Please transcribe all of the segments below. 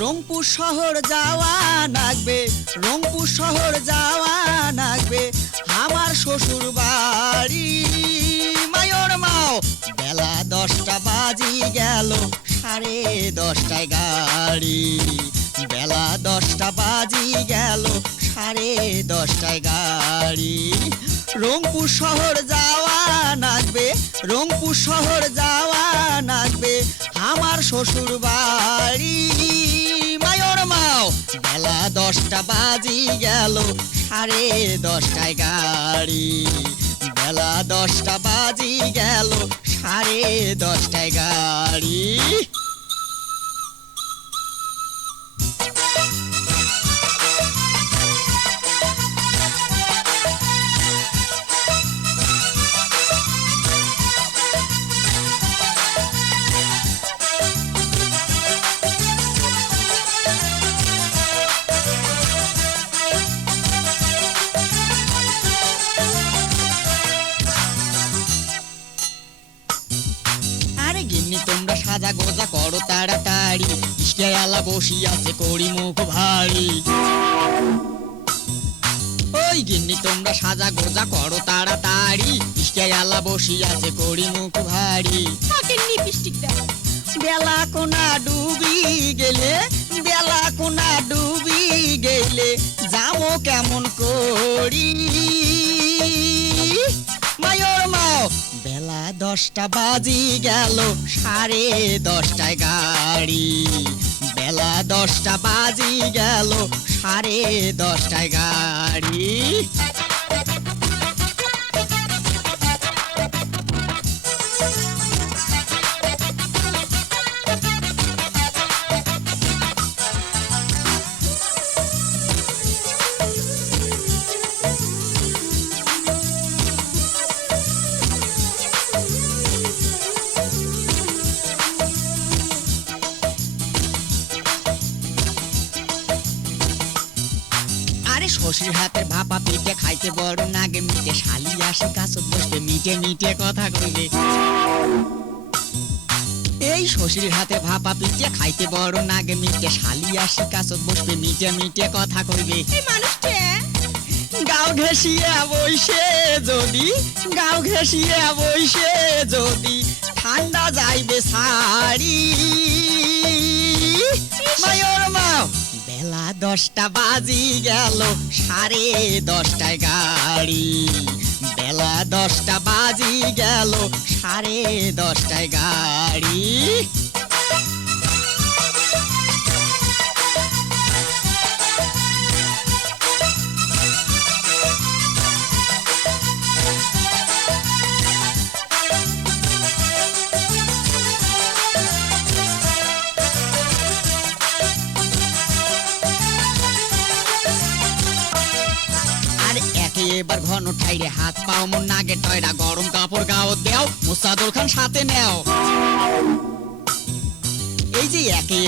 রংপুর শহর যাওয়া লাগবে, রংপুর শহর যাওয়া লাগবে, আমার শ্বশুর বাড়ি মায়র মাও। বেলা 10টা বাজি গেল, 10:30টায় গাড়ি। বেলা 10টা বাজি গেল, 10:30টায় গাড়ি। রংপুর শহর যাওয়া লাগবে, রংপুর শহর যাওয়া লাগবে, আমার শ্বশুর বাড়ি মায়র মাও। বেলা 10টা বাজি গেল, 10:30টায় গাড়ি। বেলা 10টা বাজি গেল, 10:30টায় গাড়ি। গিন্নি তোমরা সাজা গোজা করো তাড়াতাড়ি, ইস্টায়ালা বসি আছে করি মুখ ভারী। ওই গিন্নি তোমরা সাজা গোজা করো তাড়াতাড়ি, ইস্টায়ালা বসি আছে করি মুখ ভারী। বেলা কোনা ডুবি গেলে, বেলা কোনা ডুবি গেলে, যাবো কেমন করি মায়র মাও। বেলা 10টা বাজি গেল, 10:30টায় গাড়ি। বেলা 10টা বাজি গেল, 10:30টায় গাড়ি। শশীর হাতে ভাপা পিঠে খাইতে বড় নাগে মিটে, শালি আসে কাছত বসবে মিটে মিটে কথা কইলে। এই শশীর হাতে ভাপা পিঠে খাইতে বড় নাগে মিটে, শালি আসে কাছত বসবে মিটে মিটে কথা কইলে। গাও ঘেঁষিয়া বইসে যদি, গাও ঘেঁষিয়া বইসে যদি, ঠান্ডা যাইবে শাড়ি মায়র মাও। বেলা 10টা বাজি গেল, 10:30টায় গাড়ি। বেলা 10টা বাজি গেল, 10:30টায় গাড়ি। এবার ঘন ঠাইরে হাত পাও মন নাগে টয়রা, গরম কাপড় গাও দেও, মুসাদুল খান সাথে নেও। এই যে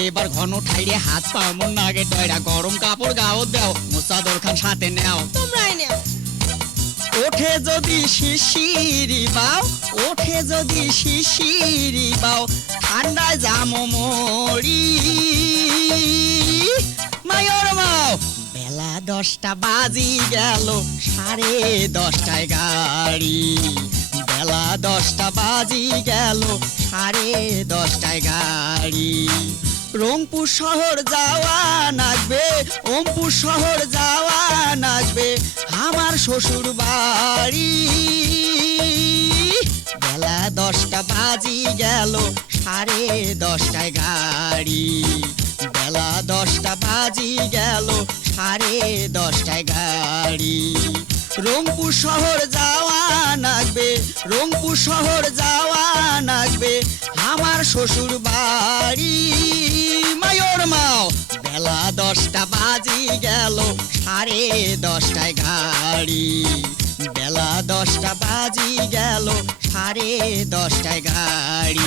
এবার ঘন ঠাইরে হাত পাও মন নাগে টয়রা, গরম কাপড় গাও দেও, মুসাদুল খান সাথে নেও। তোমরাই নেও। ওঠে যদি শিশিরি বাও, ওঠে যদি শিশিরি বাও, ঠান্ডায় জামো মরি মায়র মাও। বেলা 10টা বাজি গেল, 10:30টায় গাড়ি। বেলা 10টা বাজি গেল, 10:30টায় গাড়ি। রংপুর শহর যাওয়া লাগবে, ওমপুর শহর যাওয়া লাগবে, আমার শ্বশুর বাড়ি। বেলা 10টা বাজি গেল, 10:30টায় গাড়ি। বেলা 10টা বাজি গেল, 10:30টায় গাড়ি। রংপুর শহর যাওয়া লাগবে, রংপুর শহর যাওয়া লাগবে, আমার শ্বশুর বাড়ি মায়র মাও। বেলা 10টা বাজি গেল, 10:30টায় গাড়ি। বেলা 10টা বাজি গেল, 10:30টায় গাড়ি।